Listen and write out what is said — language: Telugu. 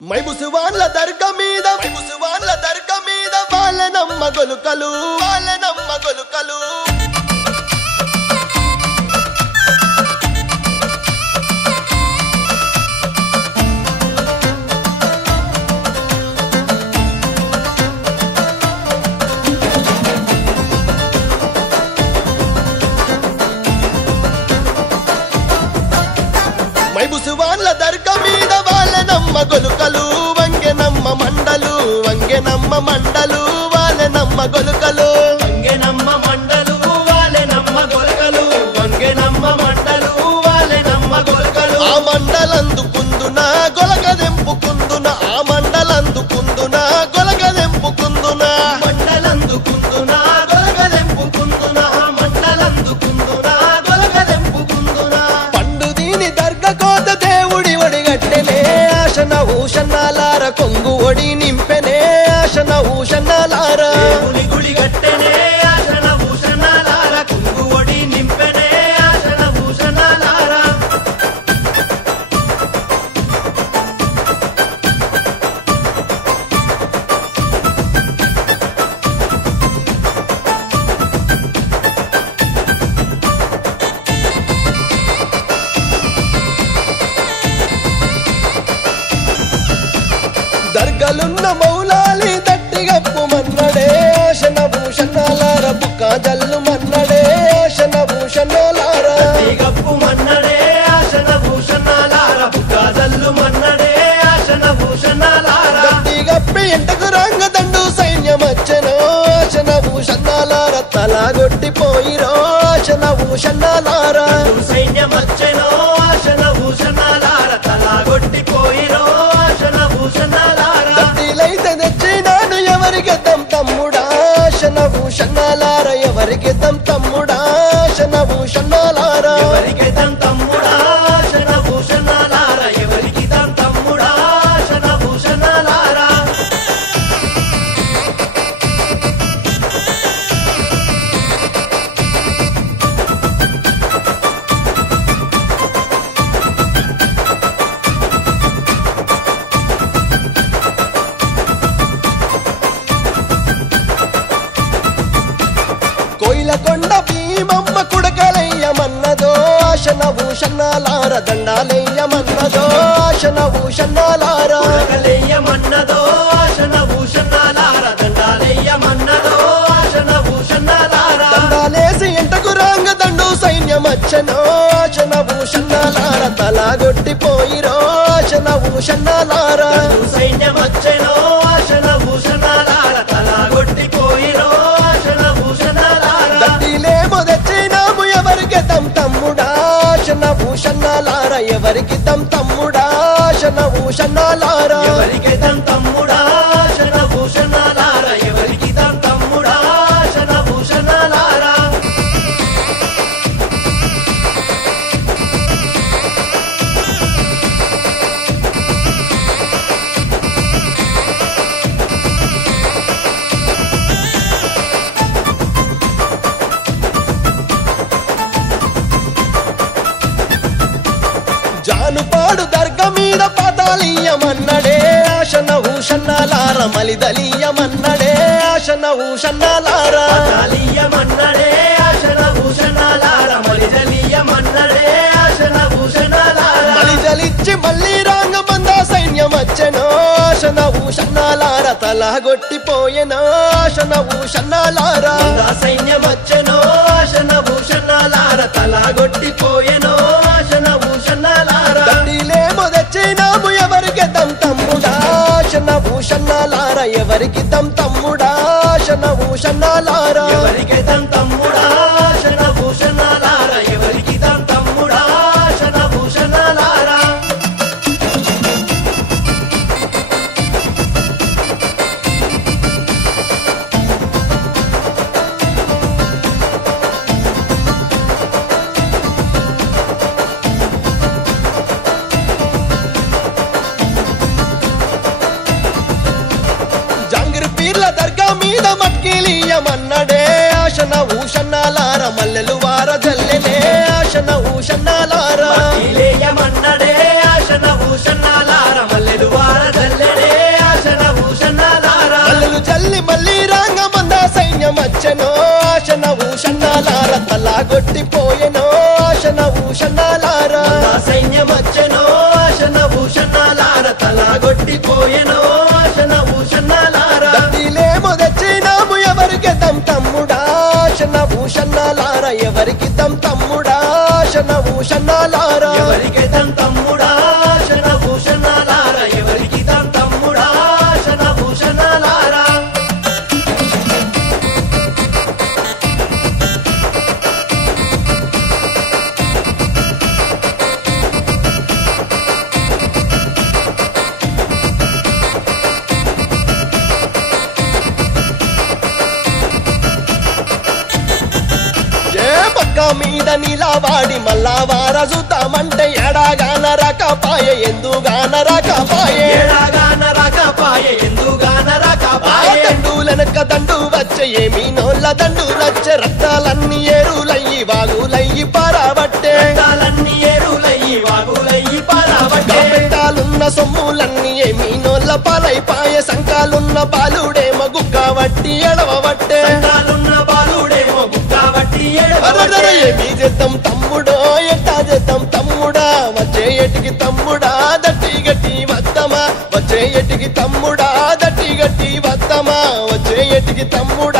మైబుసువాన్ల దర్గా మీద వాళ్ళనమ్మ గొలుకలు మైబుసువాన్ల దర్గా మీద వాళ్ళనమ్మ గొలుకలు వంగెనమ్మ మండలు వాళ్ళనమ్మ గొలుకలు ఆ మండలందుకుందున గొలగదెంపుకుందున పండు దీని దర్గా కోత దేవుడి ఒడిగట్టెనే ఆశన ఊషన్నాలార కొంగు ఒడి నింపెనే ఆశన ఊషన్నాలార గుడి గట్టెనే ఆశన భూషణాలార కొంగు ఒడి నింపెనే ఆశన భూషణాలార దర్గలున్న మౌలాలి దట్టిగప్పు మన్నడే ఆశన భూషణాలార బుక్క జల్లు మన్నడే ఆశన భూషణాలార గప్పు మన్నడే ఆశన భూషణాలార బుకాజల్లు మన్నడే ఆశన భూషణాలార గప్పిగప్పి ఇంటకు రంగదండు సైన్యమచ్చెనో ఆశన భూషణాలార తలాగొట్టిపోయిరో ఆశన భూషణాలార సైన్యమచ్చెనో ఆశన భూషణాలార తలాగొట్టిపోయిరో ఆశన భూషణాలార దట్టిలైతే తెచ్చినాను ఎవరికిద్దాం తమ్ముడా ఆశన భూషణాలార ఎవరికిద్దాం తమ్ముడా ఆశన భూషణాలార ఎవరికి తన్ తమ్ముడా ఆశన భూషణాలార ఎవరికి తన్ తమ్ముడా ఆశన భూషణాలార కోయిలకొండ భీమమ్మ కుడకలయ్యమన్నదో ఆశన భూషణాలార దండాలయ్యమన్నదో ఆశన భూషణాలార కలయ్యమన్నదో ఆశన భూషణాలార దండాలయ్యమన్నదో ఆశన భూషణాలార దండాలేసి ఇంటకు రంగదండు సైన్యమచ్చనో ఆశన భూషణాలార తలాగొట్టిపోయిరో ఆశన భూషణాలార సైన్యమచ్చెనో ఆశన భూషణాలార తలాగొట్టిపోయిరో ఆశన భూషణాలార దట్టిలేమో తెచ్చినాము ఎవరికి తమ్ముడా ఆశన భూషణాలార ఎవరికి తమ్ముడా ఆశన భూషణాలార ఎవరికి తన్ తమ్ముడా ఆశన భూషణాలార ఎవరికి తన్ తమ్ముడా ఆశన భూషణాలార జానుపాడు దర్గా మీద పాతాళీయమన్నడే ఆశన భూషణాలార మలిదలీయమన్నడే ఆశన భూషణాలార మన్నడే ఆశన భూషణాలార మలిజలీయమన్నడే ఆశన భూషణాలార మలిజలిచ్చి మళ్ళీ రాంగమంద సైన్యమచ్చెనో ఆశన భూషణాలార తలాగొట్టిపోయెనో ఆశన భూషణాలార సైన్యమచ్చెనో ఆశన భూషణాలార తలాగొట్టిపోయెనో ఆశన భూషణాలార దట్టిలేమో తెచ్చినాము ఎవరికి తమ్ముడా ఆశన భూషణాలార ఎవరికి తమ్ముడా ఆశన భూషణాలార ఎవరికి తన్ తమ్ముడా ఆశన భూషణాలార ఎవరికి తన్ తమ్ముడా ఆశన భూషణాలార జాంగిర్ పీర్ల దర్గా మీద మట్కిలీయమన్నడే ఆశన భూషణాలార మల్లెలు వార జల్లెనే ఆశన భూషణాలార మట్టిలేయమన్నడే ఆశన భూషణాలార మల్లెలు వార జల్లెనే సైన్యమచ్చెనో ఆశన ఊషన్నాలార తలాగొట్టిపోయెనో ఆశన ఊషన్నాలార సైన్యమచ్చెనో ఆశన భూషణాలార తలాగొట్టిపోయెనో ఆశన భూషణాలార దట్టిలేమో తెచ్చినాము ఎవరికి తమ్ముడా ఆశన ఊషన్నాలార ఎవరికి తమ్ముడా ఆశన ఊషన్నాలార ఎవరికి తమ్ముడా ఆశన భూషణాలార ఎవరికి తమ్ముడా ఆశన భూషణాలార ఏ పక్క మీద నిలవాడి మళ్ళా వారసుతామంటే ఎడాగాన రకపాయ ఎందుగాన రకపాయే ఏడాగాన రాకపాయే ఎందుగాన రాకపాయే దండులనక దండు వచ్చే ఏమీ నోళ్ళ దండు రచ్చే రక్తాలన్నీ ఏరులయ్యి వాగులయ్యి పారబట్టే రక్తాలన్నీ ఏరులయ్యి వాగులయ్యి పారబట్టే పెట్టాలున్న సొమ్ములన్నీ ఏమీ నోళ్ళ పాలైపాయ సంకాలున్న బాలుడేమో గుక్క వట్టి ఎడవబట్టే సంతాలున్న బాలుడేమో గుక్కబట్టి అరెరెరె, ఏమీ చేద్దాం తమ్ముడో ఎట్టా చేద్దాం తమ్ముడా వచ్చే ఎటికి తమ్ముడా దట్టి గట్టి వద్దమా వచ్చే ఎటికి తమ్ముడా దట్టి గట్టి వద్దమా వచ్చే ఎటికి తమ్ముడా